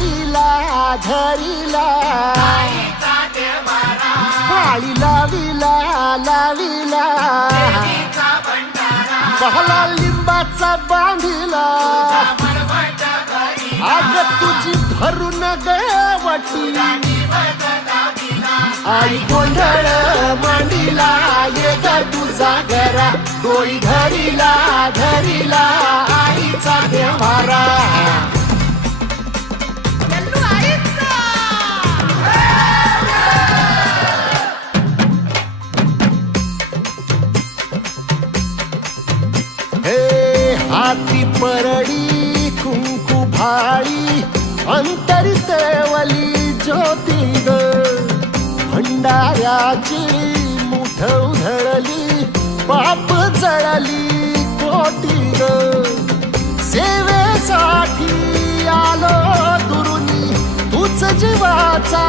धरिला धरिला पाळी लाविला लाविला बहला लिंबाचा बांधिला आग तुझी भरून गवटी आई गोंधळ मांडिला ये ग तुझा घरा डोई धरिला धरिला आईचा देवारा हाती परडी कुंकू भाळी अंतरी तेवली ज्योती ग भंडाऱ्याची मुठ उधळली पाप जळली कोटी ग सेवेसाठी आलो दुरुनी तूच जीवाचा